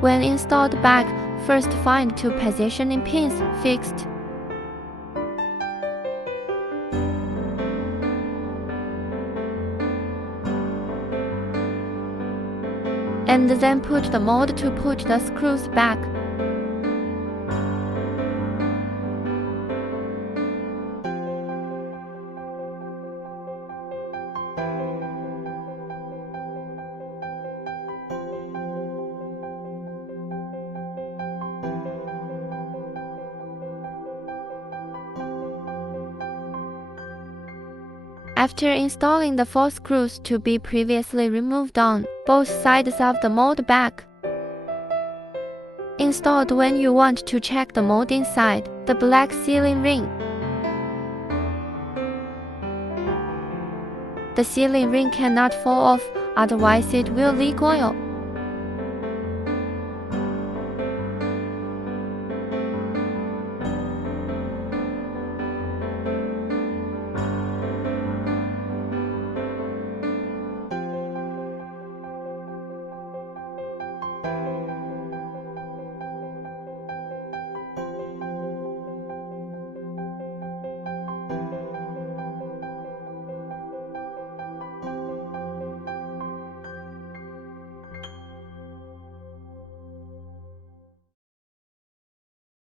When installed back, first find two positioning pins fixed. And then put the mold to put the screws back. After installing the 4 screws to be previously removed on both sides of the mold back, installed when you want to check the mold inside the black sealing ring. The sealing ring cannot fall off, otherwise it will leak oil.